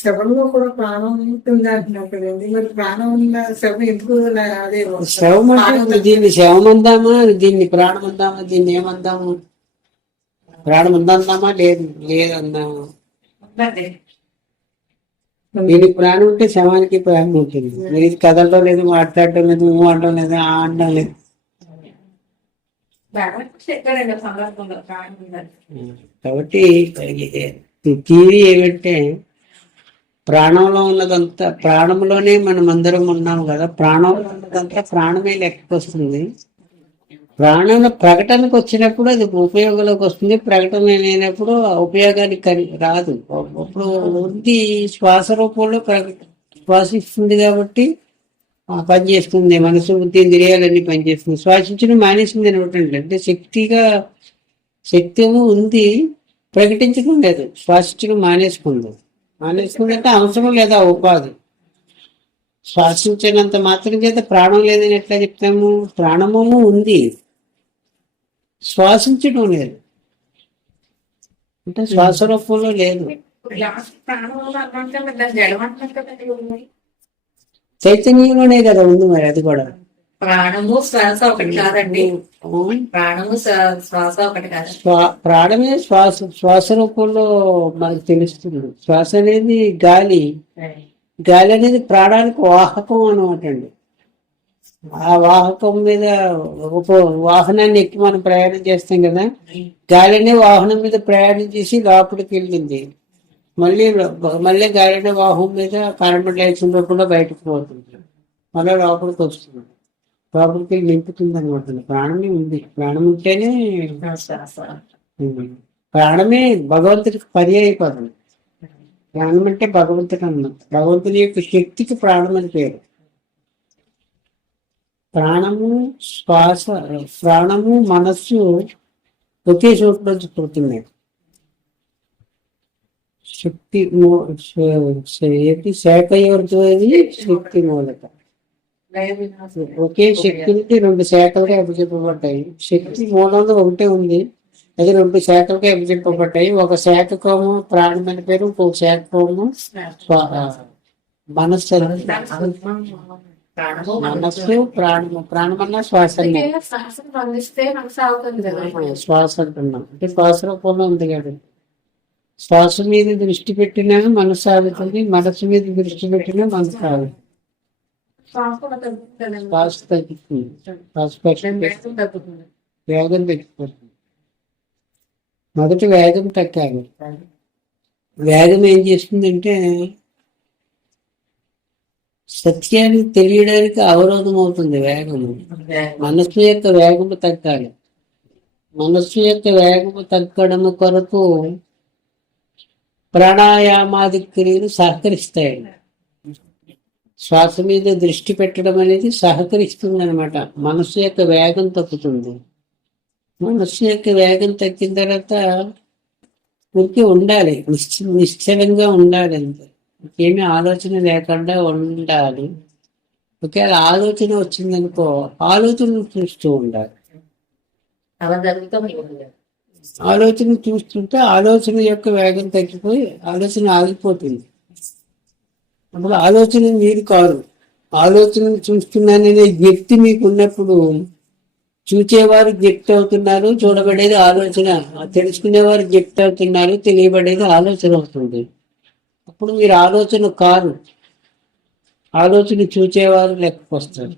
శవంలో కూడా ప్రాణం ఉంటుంది అంటున్నారు కదండి. మరి ప్రాణం ఉన్న శవం ఎందుకు అదే శవం అంటే దీన్ని శవం అందామా, దీన్ని ప్రాణం అందామా, దీన్ని ఏమందాము? ప్రాణం ఉందందామా, లేదందామా? దీనికి ప్రాణం ఉంటే శవానికి ప్రాణం ఉంటుంది. ఇది కదలడం లేదు, మాట్లాడటం లేదు, నువ్వు అనడం లేదు, ఆ అనడం లేదు. కాబట్టి థియరీ ఏమంటే ప్రాణంలో ఉన్నదంతా, ప్రాణంలోనే మనం అందరం ఉన్నాము కదా, ప్రాణంలో ఉన్నదంతా ప్రాణమే లెక్కకొస్తుంది. ప్రాణం ప్రకటనకు వచ్చినప్పుడు అది ఉపయోగంలోకి వస్తుంది, ప్రకటన లేనప్పుడు ఉపయోగానికి రాదు. అప్పుడు ఉంది శ్వాస రూపంలో శ్వాసిస్తుంది కాబట్టి పనిచేస్తుంది. మనసు, బుద్ధి, ఇంద్రియాలన్నీ పనిచేస్తుంది. శ్వాసించడం మానేసింది అనమాట. అంటే శక్తి ఉంది, ప్రకటించడం లేదు. శ్వాసించడం మానేసుకుంది అంటే అవసరం లేదా ఉపాధి. శ్వాసించినంత మాత్రం చేత ప్రాణం లేదని ఎట్లా చెప్తాము? ప్రాణము ఉంది, శ్వాసించడం లేదు, అంటే శ్వాస రూపంలో లేదు. చైతన్యంలోనే కదా ఉంది మరి అది కూడా. ప్రాణము శ్వాస ఒకటి కాదండి. ప్రాణము శ్వాస ఒకటి కాదు. ప్రాణమే శ్వాస రూపంలో మనకు తెలుస్తుంది. శ్వాస అనేది గాలి అనేది ప్రాణానికి వాహకం అనమాట అండి. ఆ వాహకం మీద వాహనాన్ని ఎక్కి మనం ప్రయాణం చేస్తాం కదా, గాలినే వాహనం మీద ప్రయాణం చేసి లోపలికి వెళ్ళింది. మళ్ళీ గాలినే వాహనం మీద కార్బన్ డైఆక్సైడ్ కూడా బయటకు పోతుంది, మళ్ళీ లోపలికి వస్తుంది, లోపలికి వెళ్ళి నింపుతుంది అనమాట. ప్రాణమే ఉంది. ప్రాణం ఉంటేనే ప్రాణమే భగవంతుడికి పర్యాయ పదం. ప్రాణం అంటే భగవంతుడు అన్నం. భగవంతుని యొక్క శక్తికి ప్రాణం అని పేరు. ప్రాణము మనస్సు ఒకే చోటు నుంచి పుడుతున్నాయి. శక్తి శాఖయోర్తో శక్తి మూలక. ఒకే శక్తి నుండి రెండు శాఖలుగా విభజింపబడ్డాయి. శక్తి మూలంలో ఒకటే ఉంది, అది రెండు శాఖలుగా విభజింపబడ్డాయి. ఒక శాఖకోము ప్రాణం అని పేరు, ఇంకొక శాఖకోము మనస్సు. మనస్సు ప్రాణమన్నా శ్వాస శ్వాస అంటున్నాం. అంటే శ్వాస రూపంలో ఉంది కదా. శ్వాస మీద దృష్టి పెట్టినా మనసు ఆగుతుంది, మనసు మీద దృష్టి పెట్టినా మనసు ఆగుతుంది. శ్వాస తగ్గుతుంది, వేగం తగ్గిపోతుంది. మొదటి వేగం తగ్గాలి. వేగం ఏం చేస్తుందంటే సత్యాన్ని తెలియడానికి అవరోధం అవుతుంది. వేగము మనస్సు యొక్క వేగము తగ్గాలి. మనస్సు యొక్క వేగము తగ్గడము కొరకు ప్రాణాయామాది క్రియలు సహకరిస్తాయి. శ్వాస మీద దృష్టి పెట్టడం అనేది సహకరిస్తుంది అనమాట. మనస్సు యొక్క వేగం తగ్గుతుంది. మనస్సు యొక్క వేగం తగ్గిన తర్వాత ఊరికే ఉండాలి, నిశ్చలంగా ఉండాలి, అంతే. ఏమీ ఆలోచన లేకుండా ఉండాలి. ఒకవేళ ఆలోచన వచ్చిందనుకో, ఆలోచన చూస్తూ ఉండాలి. ఆలోచన చూస్తుంటే ఆలోచన యొక్క వేగం తగ్గిపోయి ఆలోచన ఆగిపోతుంది. అప్పుడు ఆలోచన మీరు కాదు, ఆలోచన చూస్తున్నాననే వ్యక్తి మీకు ఉన్నప్పుడు చూచేవారు జ్ఞప్తి అవుతున్నారు, చూడబడేది ఆలోచన. తెలుసుకునేవారు జ్ఞప్తి అవుతున్నారు, తెలియబడేది ఆలోచన అవుతుంది. అప్పుడు మీరు ఆలోచన కారు, ఆలోచన చూచేవారు లెక్కకొస్తారు.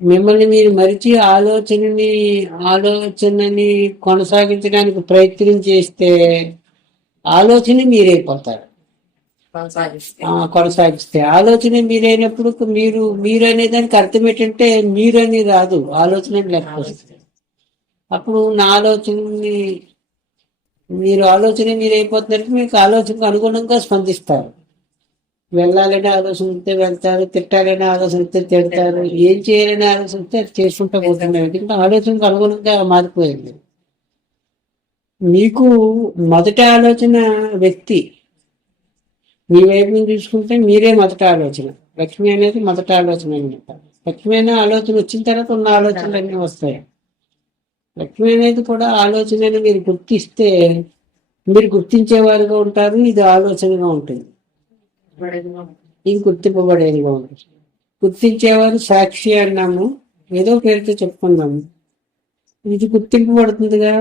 మిమ్మల్ని మీరు మరిచి ఆలోచనని కొనసాగించడానికి ప్రయత్నం చేస్తే ఆలోచన మీరైపోతారు. కొనసాగిస్తే ఆలోచన మీరైనప్పుడు మీరు అనే దానికి అర్థం ఏంటంటే మీరు అని రాదు, ఆలోచన లెక్క వస్తుంది. అప్పుడు నా ఆలోచనని ఆలోచన మీరైపోతున్నారంటే మీకు ఆలోచనకు అనుగుణంగా స్పందిస్తారు. వెళ్ళాలని ఆలోచన ఉంటే వెళ్తారు, తిట్టాలని ఆలోచన ఉంటే తిడతారు, ఏం చేయాలని ఆలోచన ఉంటే అది చేసుకుంటూ పోతున్నారు. ఎందుకంటే ఆలోచనకు అనుగుణంగా మారిపోయింది. మీకు మొదటి ఆలోచన వ్యక్తి, మీ వైపు నుంచి చూసుకుంటే మీరే మొదటి ఆలోచన. లక్ష్మి అనేది మొదటి ఆలోచన అనమాట. లక్ష్మి అనే ఆలోచన వచ్చిన తర్వాత ఉన్న ఆలోచనలు అన్నీ వస్తాయి. లక్ష్మి అనేది కూడా ఆలోచనని మీరు గుర్తిస్తే మీరు గుర్తించేవారుగా ఉంటారు, ఇది ఆలోచనగా ఉంటుంది. ఇది గుర్తింపబడేదిగా ఉంటుంది. గుర్తించేవారు సాక్షి అన్నాము, ఏదో పేరుతో చెప్పుకున్నాము. ఇది గుర్తింపబడుతుందిగా.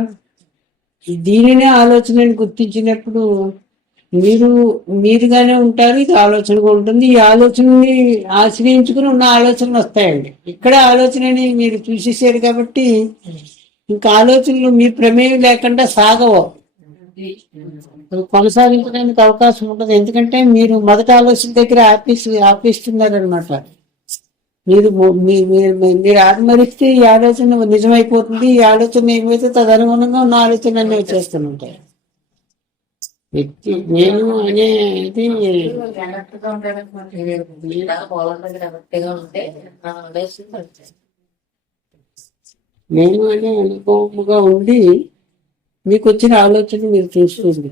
దీనినే ఆలోచనని గుర్తించినప్పుడు మీరు మీరుగానే ఉంటారు, ఇది ఆలోచనగా ఉంటుంది. ఈ ఆలోచనని ఆశ్రయించుకుని ఉన్న ఆలోచనలు వస్తాయండి. ఇక్కడ ఆలోచనని మీరు చూసేసారు కాబట్టి ఇంకా ఆలోచనలు మీ ప్రమేయం లేకుండా సాగవు, కొనసాగించడానికి అవకాశం ఉంటుంది. ఎందుకంటే మీరు మొదటి ఆలోచన దగ్గర ఆపిస్తున్నారనమాట. మీరు మీరు ఆత్మరిస్తే ఈ ఆలోచన నిజమైపోతుంది. ఈ ఆలోచన ఏమైతే తదనుగుణంగా ఉన్న ఆలోచన అన్నీ వచ్చేస్తుంటాయి. వ్యక్తి నేను అనేది జాగ్రత్తగా ఉండడానికి పొలం దగ్గర జాగ్రత్తగా ఉంటే నేను అనే అనుభవముగా ఉండి మీకు వచ్చిన ఆలోచన మీరు చూస్తుంది.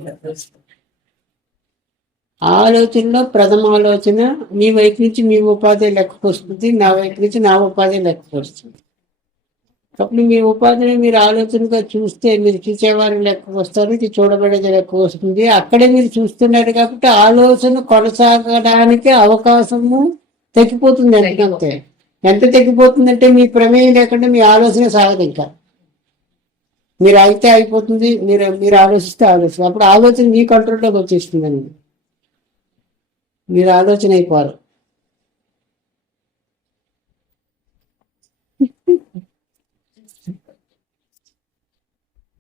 ఆ ఆలోచనలో ప్రథమ ఆలోచన మీ వైపు నుంచి మీ ఉపాధి లెక్కకు వస్తుంది, నా వైపు నుంచి నా ఉపాధి లెక్కకు వస్తుంది. అప్పుడు మీ ఉపాధిని మీరు ఆలోచనగా చూస్తే మీరు చూసేవారి లెక్కకు వస్తారు, ఇది చూడబడేది లెక్కకు వస్తుంది. అక్కడే మీరు చూస్తున్నారు కాబట్టి ఆలోచన కొనసాగడానికి అవకాశము తగ్గిపోతుంది. ఎందుకంటే ఎంత తగ్గిపోతుందంటే మీ ప్రమేయం లేకుండా మీ ఆలోచన సాగదు. ఇంకా మీరు అయితే అయిపోతుంది, మీరు ఆలోచిస్తే ఆలోచన, అప్పుడు ఆలోచన మీ కంట్రోల్లోకి వచ్చేస్తుందండి. మీరు ఆలోచన అయిపోరు.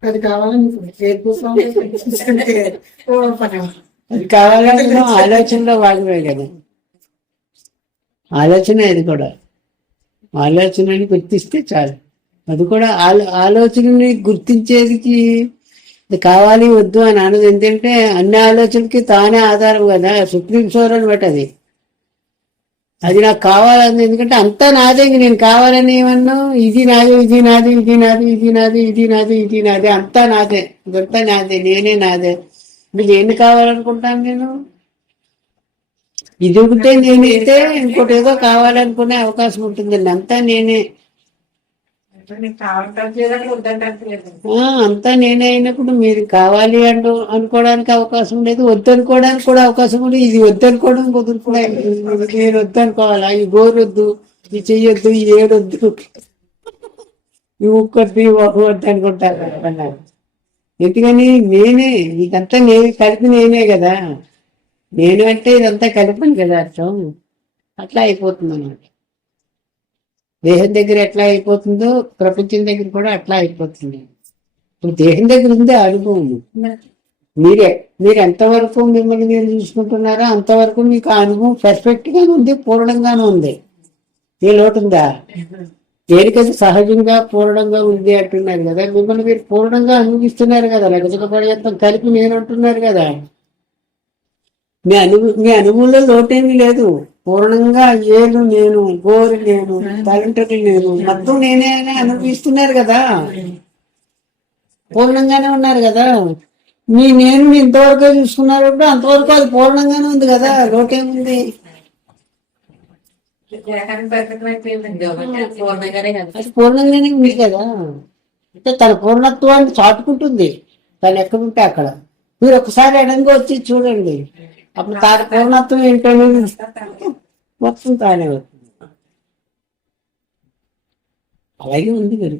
అది కావాలని అది కావాలంటే ఆలోచనలో భాగమే కదా. ఆలోచన అది కూడా ఆలోచనని గుర్తిస్తే చాలు. అది కూడా ఆలోచనని గుర్తించేదికి ఇది కావాలి వద్దు అని అన్నది. ఎందుకంటే అన్ని ఆలోచనకి తానే ఆధారం కదా, సుప్రీం సోర్ అనమాట. అది నాకు కావాలని, ఎందుకంటే అంతా నాదే. నేను కావాలని ఏమన్నా ఇది నాది, ఇది నాది, ఇది నాది, ఇది నాది, ఇది నాది, ఇది నాది, అంతా నాదే, ఇదంతా నాదే, నేనే నాదే. మీకు ఏంది కావాలనుకుంటాను నేను? ఇది ఒకటే నేనైతే ఇంకోటి ఏదో కావాలనుకునే అవకాశం ఉంటుందండి. అంతా నేనే, అంతా నేనే అయినప్పుడు మీరు కావాలి అనుకోవడానికి అవకాశం లేదు, వద్దనుకోవడానికి కూడా అవకాశం లేదు. ఇది వద్దనుకోవడం కుదురుతున్నాయి. నేను వద్దనుకోవాలా, ఈ గోరొద్దు, ఈ చెయ్యొద్దు, ఈ ఏడొద్దు, ఈ ఉక్కొద్దు, ఈ వద్దు అనుకుంటారు అన్నారు. ఎందుకని నేనే, ఇదంతా నేను కలిపి నేనే కదా. నేను అంటే ఇదంతా కలిపని కదా అర్థం. అట్లా అయిపోతుంది అన్నమాట. దేహం దగ్గర ఎట్లా అయిపోతుందో ప్రపంచం దగ్గర కూడా అట్లా అయిపోతుంది. ఇప్పుడు దేహం దగ్గర ఉంది అనుభవం. మీరు ఎంతవరకు మిమ్మల్ని మీరు చూసుకుంటున్నారో అంతవరకు మీకు ఆ అనుభవం పర్ఫెక్ట్ గానే ఉంది, పూర్ణంగానే ఉంది. ఏ లోటు ఉందా? దేనికది సహజంగా పూర్ణంగా ఉంది అంటున్నారు కదా. మిమ్మల్ని మీరు పూర్ణంగా అనుభవిస్తున్నారు కదా. లగజక పర్యంతం కలిపి నేను అంటున్నారు కదా. మీ అనుభవంలో లోటేమీ లేదు. పూర్ణంగా ఏలు నేను, గోరు నేను, తలంటలు నేను, మొత్తం నేనే అని అనుభవిస్తున్నారు కదా. పూర్ణంగానే ఉన్నారు కదా. మీ నేను ఇంతవరకు చూసుకున్నారు, అంతవరకు అది పూర్ణంగానే ఉంది కదా. లోటేముంది? అది పూర్ణంగానే ఉంది కదా. అంటే తన పూర్ణత్వాన్ని చాటుకుంటుంది తను ఎక్కడుంటే అక్కడ. మీరు ఒకసారి ఎడంగా వచ్చి చూడండి, అప్పుడు తాను పూర్ణత్వం ఏంటనేది మొత్తం తానే అవుతుంది. అలాగే ఉంది మీరు.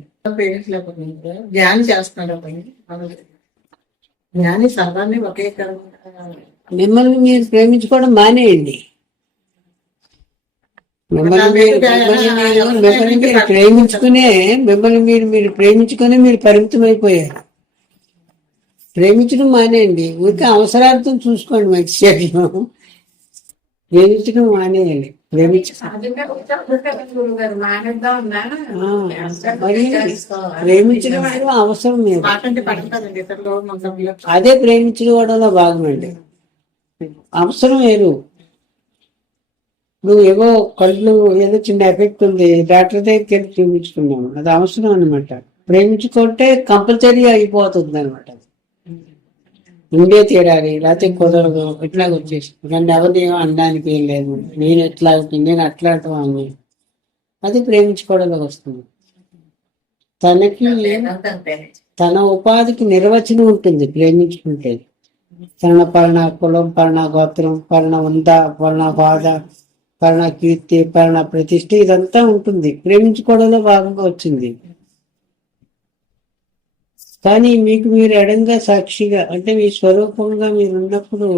జ్ఞాని చేస్తున్నాడు జ్ఞాని సర్వాన్ని ఒకే మిమ్మల్ని మీరు ప్రేమించుకోవడం మానేయండి. మిమ్మల్ని మీరు ప్రేమించుకునే మీరు పరిమితం ప్రేమించడం మానేయండి. ఊరికే అవసరార్థం చూసుకోండి. మంచి శరీరం ప్రేమించడం మానేయండి. ప్రేమించడం అవసరం లేదు. అదే ప్రేమించుకోవడంలో భాగమండి. అవసరం వేరు. నువ్వు ఏవో కళ్ళు ఏదో చిన్న ఎఫెక్ట్ ఉంది, డాక్టర్ దగ్గర చూపించుకున్నాము, అది అవసరం అనమాట. ప్రేమించుకుంటే కంపల్సరీ అయిపోతుంది అనమాట. ఉండే తీరాలి, లేకపోతే కుదరదు, ఇట్లా వచ్చేసి నన్ను ఎవరిని అనడానికి ఏం లేదు, నేను ఎట్లా నేను అట్లా అని అది ప్రేమించుకోవడంలో వస్తుంది. తనకి తన ఉపాధికి నిర్వచనం ఉంటుంది ప్రేమించుకుంటే. తన పలాన కులం, పలానా గోత్రం, పలానా ఉంద, పలానా బాధ, పలానా కీర్తి, పలానా ప్రతిష్ఠ ఇదంతా ఉంటుంది. ప్రేమించుకోవడంలో భాగంగా వచ్చింది. కానీ మీకు మీరు ఎడంగా సాక్షిగా అంటే మీ స్వరూపంగా మీరు ఉన్నప్పుడు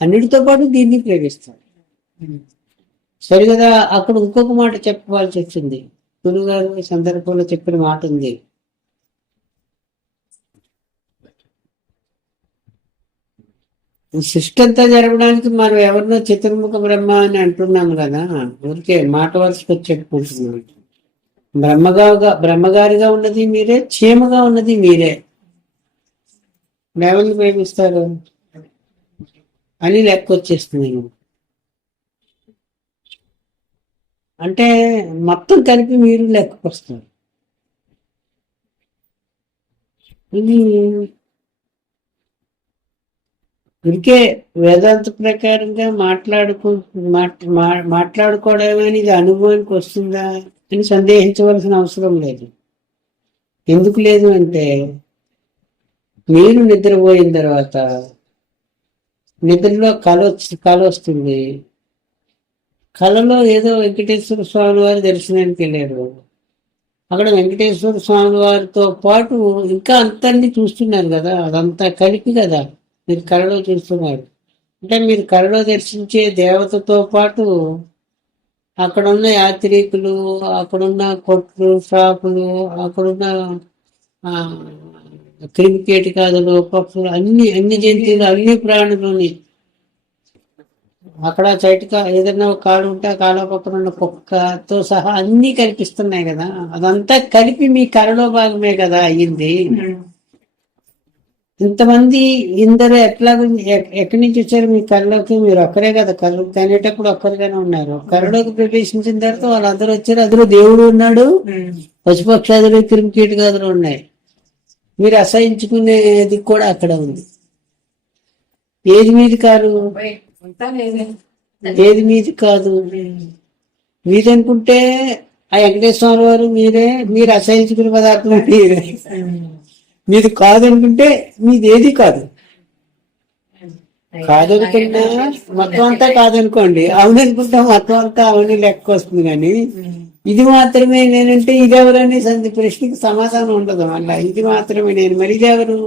అన్నిటితో పాటు దీన్ని ప్రేమిస్తారు. సరి కదా. అక్కడ ఇంకొక మాట చెప్పవలసి వచ్చింది. గురుగారు ఈ సందర్భంలో చెప్పిన మాట ఉంది. ఈ సృష్టి అంతా జరగడానికి మనం ఎవరినో చతుర్ముఖ బ్రహ్మ అని అంటున్నాం కదా, ఊరికే మాట వరుసకు వచ్చి చెప్పుకుంటున్నాం. బ్రహ్మగారిగా ఉన్నది మీరే, క్షేమగా ఉన్నది మీరే. ఎవరిని ప్రేమిస్తారు అని లెక్క వచ్చేస్తుంది. అంటే మొత్తం కలిపి మీరు లెక్కకు వస్తారు. ఇది ఇంకే వేదాంత ప్రకారంగా మాట్లాడుకోవడం అనేది అనుభవానికి వస్తుందా అని సందేహించవలసిన అవసరం లేదు. ఎందుకు లేదు అంటే మీరు నిద్రపోయిన తర్వాత నిద్రలో కళ వస్తుంది. కళలో ఏదో వెంకటేశ్వర స్వామి వారి దర్శనానికి వెళ్ళారు. అక్కడ వెంకటేశ్వర స్వామి వారితో పాటు ఇంకా అంతన్ని చూస్తున్నారు కదా, అదంతా కలిపి కదా మీరు కళలో చూస్తున్నారు. అంటే మీరు కళలో దర్శించే దేవతతో పాటు అక్కడున్న యాత్రికులు, అక్కడున్న కొట్లు, షాపులు, అక్కడున్న క్రిమికీటకాదులు, పక్షులు, అన్ని జంతువులు, అన్ని ప్రాణులని అక్కడ చైటిక ఏదైనా ఒక కాడు ఉంటే ఆ కాళ్ళ పక్కన ఉన్న కుక్కతో సహా అన్ని కనిపిస్తున్నాయి కదా. అదంతా కలిపి మీ కళలో భాగమే కదా అయ్యింది. ఇంతమంది ఇందరూ ఎక్కడి నుంచి వచ్చారు మీ కళ్ళలోకి? మీరు ఒక్కరే కదా, కళ్ళు కనేటప్పుడు ఒక్కరిగానే ఉన్నారు. కళ్ళలోకి ప్రవేశించిన తర్వాత వాళ్ళందరూ వచ్చారు. అందులో దేవుడు ఉన్నాడు, పశుపక్షాదులు, క్రిమికీటకాదులు ఉన్నాయి. మీరు అసహించుకునేది కూడా అక్కడ ఉంది. ఏది మీది కాదు, ఏది మీది కాదు. మీదనుకుంటే ఆ వెంకటేశ్వర వారు మీరే, మీరు అసహించుకునే పదార్థం మీరే. మీది కాదనుకుంటే మీది ఏది కాదు. కాదనుకున్నా మొత్తం అంతా కాదనుకోండి, అవుననుకుంటా మొత్తం అంతా అవును లెక్క వస్తుంది. కానీ ఇది మాత్రమే నేనంటే ఇదెవరని ప్రశ్నకి సమాధానం ఉండదు. మళ్ళా ఇది మాత్రమే నేను, మరి ఇదెవరు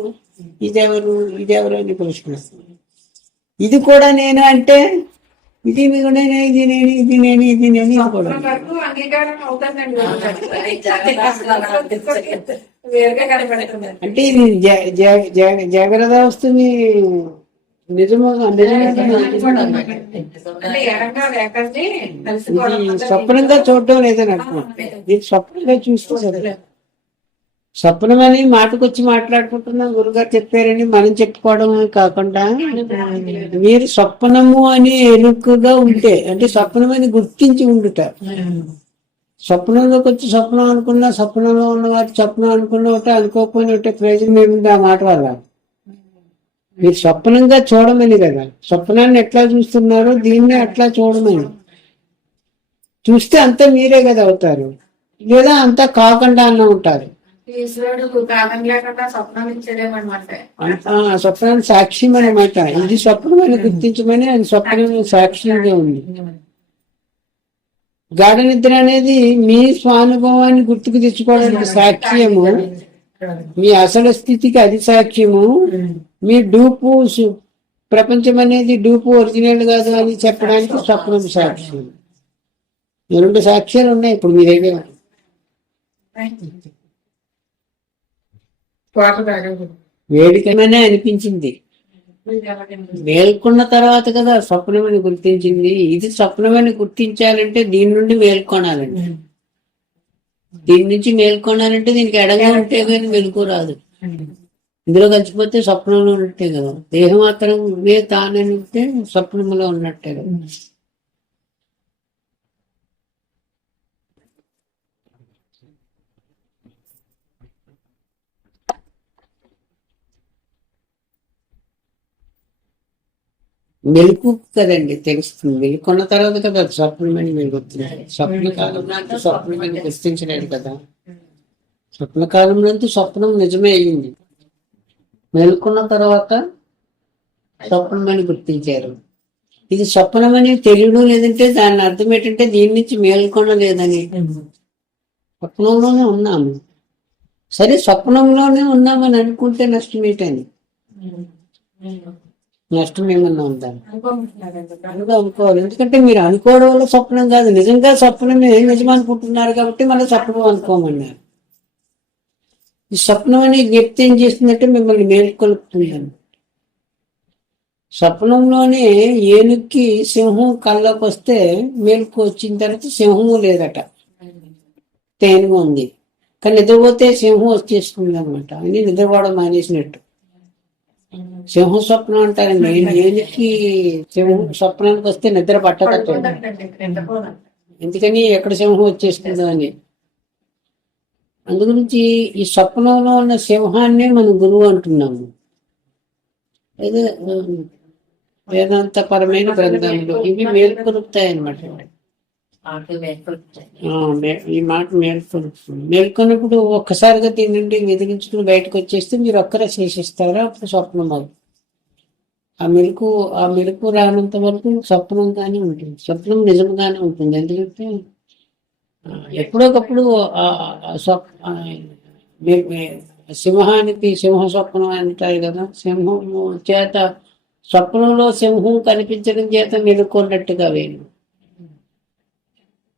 అని ప్రశ్న వస్తుంది. ఇది కూడా నేను అంటే ఇది మీకు నేనే, ఇది నేను కూడా అంటే ఇది జాగ్రత్త వస్తుంది. స్వప్నంగా చూడటం లేదని అర్థం. ఇది స్వప్నంగా చూస్తూ స్వప్నం అని మాటకొచ్చి మాట్లాడుకుంటున్నాం, గురుగారు చెప్పారని మనం చెప్పుకోవడం కాకుండా మీరు స్వప్నము అని ఎరుకగా ఉంటే, అంటే స్వప్నం అని గుర్తించి ఉండుట. స్వప్నంలోకి వచ్చి స్వప్నం అనుకున్నా, స్వప్నంలో ఉన్న వాటి స్వప్నం అనుకున్న ఒకటే, అనుకోకపోయిన ఒకటే, ప్రయోజనం ఏమిటి ఆ మాట వల్ల? మీరు స్వప్నంగా చూడమని కదా, స్వప్నాన్ని ఎట్లా చూస్తున్నారో దీన్ని అట్లా చూడమని. చూస్తే అంతా మీరే కదా అవుతారు, లేదా అంతా కాకుండా అన్న ఉంటారు. స్వప్నాన్ని సాక్ష్యం అనమాట. ఇది స్వప్నమని గుర్తించమని, అది స్వప్నం సాక్ష్యంగా ఉంది. గాఢ నిద్ర అనేది మీ స్వానుభవాన్ని గుర్తుకు తెచ్చుకోవడానికి సాక్ష్యము, మీ అసలు స్థితికి అది సాక్ష్యము. మీ డూపు ప్రపంచం అనేది డూపు ఒరిజినల్ కాదు అని చెప్పడానికి స్వప్నం సాక్ష్యం. ఈ రెండు సాక్ష్యాలు ఉన్నాయి ఇప్పుడు మీ దగ్గర. వేడికమనే అనిపించింది, మేల్కొన్న తర్వాత కదా స్వప్నమని గుర్తించింది. ఇది స్వప్నమని గుర్తించాలంటే దీని నుండి మేల్కొనాలండి. దీని నుంచి మేల్కొనాలంటే దీనికి ఎడగా ఉంటే కానీ మెలకు రాదు. ఇందులో కలిసిపోతే స్వప్నంలో ఉన్నట్టే కదా. దేహం మాత్రం తానని ఉంటే స్వప్నంలో ఉన్నట్టే కదా. మెలకు కదండి తెలుస్తుంది. మెలుకున్న తర్వాత కదా స్వప్నమని మెలుగుతుంది. స్వప్నకాలంలో అంటే స్వప్నమని గుర్తించలేదు కదా. స్వప్నకాలంలో అంటే స్వప్నం నిజమే అయ్యింది. మెలుకున్న తర్వాత స్వప్నమని గుర్తించారు. ఇది స్వప్నమని తెలియడం లేదంటే దాని అర్థం ఏంటంటే దీని నుంచి మేల్కొనలేదని. స్వప్నంలోనే ఉన్నాము. సరే స్వప్నంలోనే ఉన్నామని అనుకుంటే నష్టం ఏంటని? నష్టం ఏమన్నా ఉందా? అనుకోవాలి. ఎందుకంటే మీరు అనుకోవడం వల్ల స్వప్నం కాదు, నిజంగా స్వప్నం నిజం అనుకుంటున్నారు కాబట్టి మళ్ళీ స్వప్నం అనుకోమన్నారు. ఈ స్వప్నం అనే జ్ఞప్తి ఏం చేస్తుందంటే మిమ్మల్ని మేల్కొల్పుతుందని. స్వప్నంలోనే ఏనుక్కి సింహం కళ్ళకు వస్తే మేలుకు వచ్చిన తర్వాత సింహము లేదట, తేనుగా ఉంది. కానీ నిద్రపోతే సింహం వచ్చేస్తుంది అనమాట. అని నిద్రపోవడం మానేసినట్టు. సింహం స్వప్నం అంటారండి. ఏనుక్కి సింహం స్వప్నానికి వస్తే నిద్ర పట్టదట. ఎందుకని ఎక్కడ సింహం వచ్చేస్తుందో అని. అందుగురించి ఈ స్వప్నంలో ఉన్న సింహాన్నే మనం గురువు అంటున్నాము. అదే వేదాంతపరమైన గ్రంథాలు ఇవి మేల్కొలుపుతాయి అనమాట. ఈ మాట మేల్కొలుపుతుంది. మేల్కొన్నప్పుడు ఒక్కసారిగా దీని నుండి వెదిలించుకుని బయటకు వచ్చేస్తే మీరు ఒక్కరే శేషిస్తారో అప్పుడు స్వప్నం అవుతుంది. ఆ మెలకు రానంత వరకు స్వప్నంగానే ఉంటుంది, స్వప్నం నిజంగానే ఉంటుంది. ఎందుకంటే ఎప్పుడొకప్పుడు సింహానికి సింహ స్వప్నం అంటారు కదా, సింహము చేత స్వప్నంలో సింహం కనిపించడం చేత మెలుక్కున్నట్టుగా వేరు.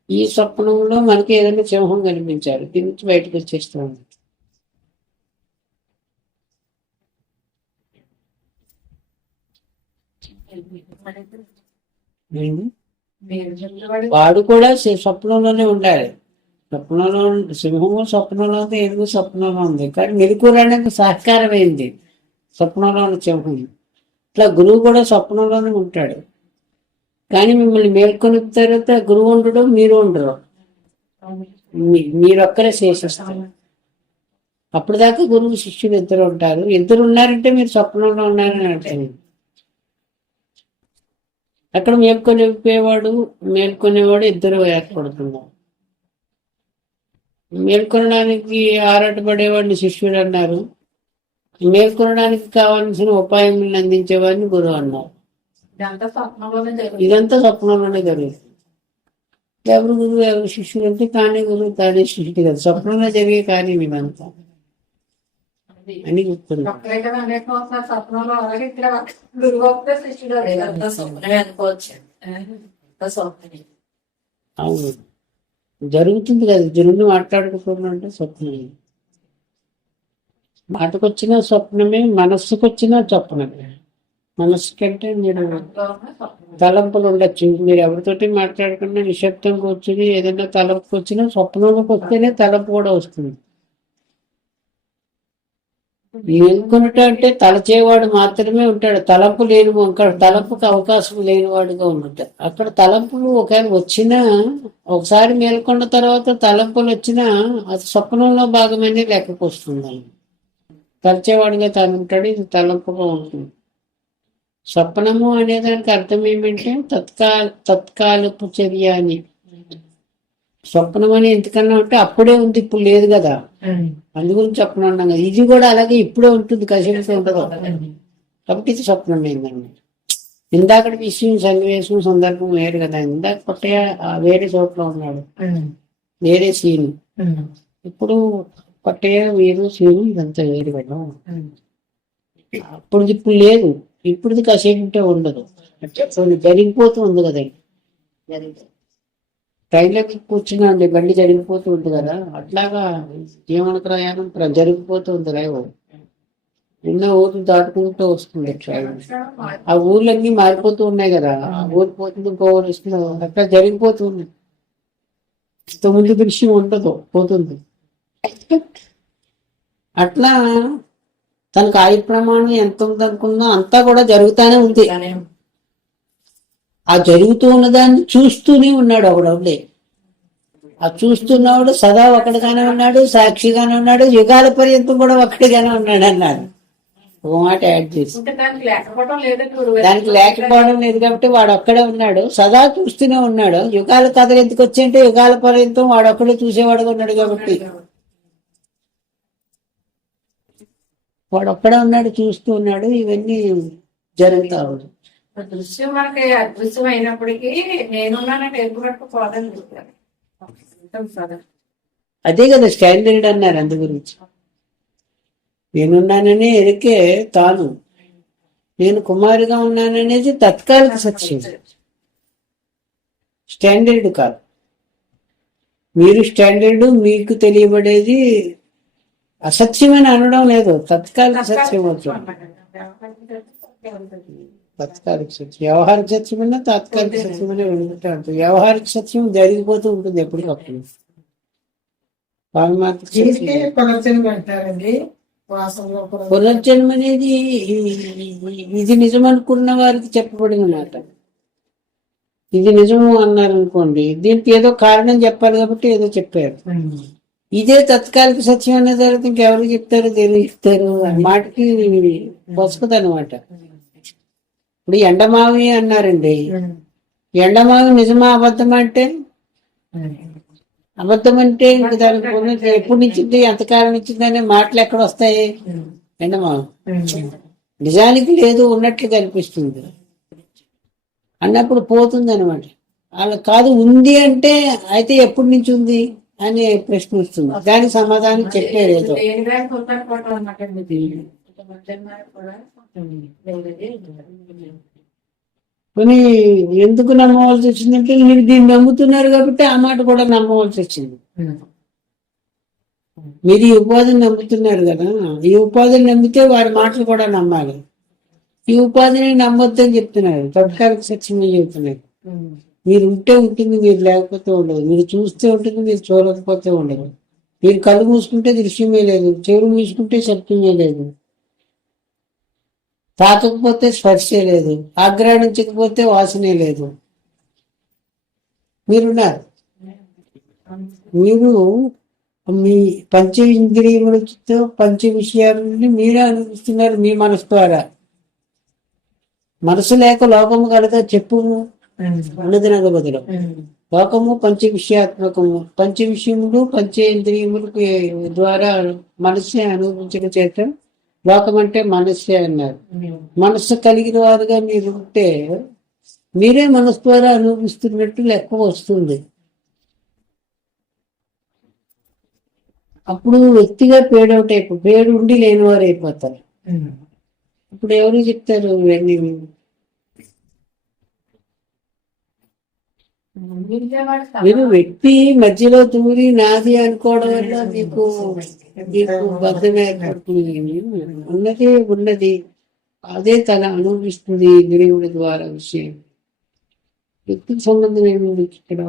ఈ స్వప్నంలో మనకి ఏదైనా సింహం కనిపించారు, దీని నుంచి బయటకు వచ్చేస్తూ ఉంది. వాడు కూడా స్వప్నంలోనే ఉండాలి. స్వప్నంలో సింహము స్వప్నంలో ఉంది, ఏనుగు స్వప్నంలో ఉంది. కానీ మెలకు రావడానికి సహకారమైంది స్వప్నంలో ఉన్న సింహం. ఇట్లా గురువు కూడా స్వప్నంలోనే ఉంటాడు. కానీ మిమ్మల్ని మేల్కొని తర్వాత గురువు ఉండడం, మీరు ఉండరు, మీరొక్కరే శేషిస్తారు. అప్పుడు దాకా గురువు శిష్యులు ఇద్దరు ఉంటారు. ఇద్దరు ఉన్నారంటే మీరు స్వప్నంలో ఉన్నారని అంటారు. అక్కడ మేల్కొనేవాడు ఇద్దరు ఏర్పడుతున్నారు. మేల్కొనడానికి ఆరాటపడేవాడిని శిష్యుడు అన్నారు, మేల్కొనడానికి కావాల్సిన ఉపాయం అందించేవాడిని గురువు అన్నారు. ఇదంతా స్వప్నంలోనే జరుగుతుంది. ఎవరు గురువు ఎవరు శిష్యుడు అంటే తానే గురువు తానే శిష్యుడు కదా, స్వప్నంలో జరిగే కార్యం ఇదంతా అని చెప్తున్నా. అవును, జరుగుతుంది కదా. జరుగుని మాట్లాడుకుంటున్నాంటే స్వప్నం. మాటకొచ్చినా స్వప్నమే, మనస్సుకు వచ్చినా స్వప్నమే. మనస్సు కంటే మీరు తలంపులు ఉండొచ్చు. మీరు ఎవరితోటి మాట్లాడకుండా నిశ్శబ్దం కూర్చుని ఏదైనా తలంపుకి వచ్చినా స్వప్నంలోకి వస్తేనే తలంపు కూడా వస్తుంది. మేల్కొనుట అంటే తలచేవాడు మాత్రమే ఉంటాడు, తలంపు లేని తలంపుకి అవకాశం లేనివాడుగా ఉండట. అక్కడ తలంపులు ఒకవేళ వచ్చినా, ఒకసారి మేల్కొన్న తర్వాత తలంపులు వచ్చినా అది స్వప్నంలో భాగమనే లెక్కకు వస్తుందండి. తలచేవాడిగా తాను ఉంటాడు, ఇది తలంపుగా ఉంటుంది. స్వప్నము అనేదానికి అర్థం ఏమంటే తత్కాలపు చర్య అని. స్వప్నం అని ఎందుకన్నా అంటే అప్పుడే ఉంది, ఇప్పుడు లేదు కదా, అందు గురించి స్వప్నం అన్నాం కదా. ఇది కూడా అలాగే ఇప్పుడే ఉంటుంది, కసిరితో ఉండదు కాబట్టి ఇది స్వప్నం ఏందండి. ఇందాక విషయం సన్నివేశం సందర్భం వేరు కదా. ఇందాక కొట్టయ్య వేరే చోట్ల ఉన్నాడు, వేరే సీన్. ఇప్పుడు కొట్టయ్య వేరు సీన్, ఇదంతా వేరు కదా. అప్పుడు ఇప్పుడు లేదు, ఇప్పుడుది కాసేపు ఉండదు, జరిగిపోతూ ఉంది కదండి. ట్రైన్లోకి కూర్చున్నాండి, బండి జరిగిపోతూ ఉంది కదా, అట్లాగా ఏమనుకురా జరిగిపోతూ ఉంది రైలు. ఎన్నో ఊర్లు దాటుకుంటూ వస్తుంది ట్రైన్. ఆ ఊర్లన్నీ మారిపోతూ ఉన్నాయి కదా, ఆ ఊరు పోతుంది ఇంకో ఊరు వస్తుంది, అట్లా జరిగిపోతుంది. ముందు దృశ్యం ఉండదు, పోతుంది. అట్లా తనకు ఆయు ప్రమాణం ఎంత ఉందనుకున్నా అంతా కూడా జరుగుతానే ఉంది. ఆ జరుగుతూ ఉన్నదాన్ని చూస్తూనే ఉన్నాడు ఒకడే. ఆ చూస్తున్నవాడు సదా ఒకటిగానే ఉన్నాడు, సాక్షిగానే ఉన్నాడు, యుగాల పర్యంతం కూడా ఒకటిగానే ఉన్నాడు అన్నారు. ఒక మాట యాడ్ చేసి, దానికి లేకపోవడం లేదు కాబట్టి వాడు ఒక్కడే ఉన్నాడు, సదా చూస్తూనే ఉన్నాడు. యుగాల కథలు ఎందుకు వచ్చాయంటే యుగాల పర్యంతం వాడు ఒక్కడే చూసేవాడుగా ఉన్నాడు కాబట్టి వాడు ఒక్కడే ఉన్నాడు, చూస్తూ ఉన్నాడు. ఇవన్నీ జరుగుతా ఉంది. దృశ్యం మనకి అదృశ్యం అయినప్పటికీ నేనున్నానంటే ఎరుపు పట్టుకు పోదని చెప్తారు. అదే కదా స్టాండర్డ్ అన్నారు. అందు గురించి నేనున్నానని ఎరికే తాను, నేను కుమారుగా ఉన్నాననేది తత్కాలిక సత్యం, స్టాండర్డ్ కాదు. మీరు స్టాండర్డ్, మీకు తెలియబడేది అసత్యమని అనడం లేదు, తత్కాలిక సత్యం అవుతుంది. తాత్కాలిక సత్యం, వ్యవహారిక సత్యమైనా తాత్కాలిక సత్యమైనా ఉంటూ ఉంటుంది. వ్యవహారిక సత్యం జరిగిపోతూ ఉంటుంది ఎప్పటికప్పుడు. దీనికే పునర్జన్మ అంటారండి. వాసనలో పునర్జన్మ అనేది ఇది నిజం అనుకున్న వారికి చెప్పబడిన మాట. ఇది నిజము అన్నారు అనుకోండి, దీనికి ఏదో కారణం చెప్పాలి కాబట్టి ఏదో చెప్పారు. ఇదే తత్కాలిక సత్యం అనే తర్వాత ఇంకెవరికి చెప్తారు, దేనికి చెప్తారు? మాటకి వస్తుంది అనమాట. ఇప్పుడు ఎండమావి అన్నారండి, ఎండమావి నిజమా అబద్ధం అంటే? అబద్ధం అంటే ఇంక దానికి ఎప్పుడు నుంచింది, ఎంతకాలం నుంచింది అనే మాటలు ఎక్కడ వస్తాయి? ఎండమావి నిజానికి లేదు, ఉన్నట్లు కనిపిస్తుంది అన్నప్పుడు పోతుంది అనమాట. అలా కాదు, ఉంది అంటే అయితే ఎప్పటి నుంచి ఉంది అని ప్రశ్న వస్తుంది. దానికి సమాధానం చెప్పేది ఏదో. కానీ ఎందుకు నమ్మవలసి వచ్చిందంటే మీరు దీన్ని నమ్ముతున్నారు కాబట్టి ఆ మాట కూడా నమ్మవలసి వచ్చింది. మీరు ఈ ఉపాధిని నమ్ముతున్నారు కదా, ఈ ఉపాధిని నమ్మితే వారి మాటలు కూడా నమ్మాలి. ఈ ఉపాధిని నమ్మొద్దని చెప్తున్నారు, తత్కాలిక సత్యమే చెబుతున్నారు. మీరు ఉంటే ఉంటుంది, మీరు లేకపోతే ఉండదు. మీరు చూస్తే ఉంటుంది, మీరు చూడకపోతే ఉండదు. మీరు కళ్ళు మూసుకుంటే దృశ్యమే లేదు, చెవులు మూసుకుంటే శబ్దమే లేదు, తాకకపోతే స్పర్శే లేదు, ఆగ్రహించకపోతే వాసనే లేదు. మీరున్నారు. మీరు మీ పంచ ఇంద్రియములతో పంచ విషయాలని మీరే అనుభవిస్తున్నారు మీ మనసు ద్వారా. మనసు లేక లోకము కలదా చెప్పు అన్నది నాకు బదులు. లోకము పంచ విషయాత్మకము, పంచ విషయములు పంచేంద్రియములు ద్వారా మనస్సే అనుభవించడం చేత లోకం అంటే మనస్సే అన్నారు. మనస్సు కలిగిన వారుగా మీరు ఉంటే మీరే మనసు ద్వారా అనుభవిస్తున్నట్టు లెక్క వస్తుంది. అప్పుడు వ్యక్తిగా పేడవుట్ అయిపోయి పేడు ఉండి లేని వారు అయిపోతారు. ఇప్పుడు ఎవరు చెప్తారు ఇవన్నీ? మీరు వ్యక్తి మధ్యలో దూరి నాది అనుకోవడం వల్ల మీకు బద్దమే ఉన్నది అదే తన అనుభవిస్తుంది దేవుడి ద్వారా విషయం. వ్యక్తికి సంబంధం ఏమి ఇక్కడ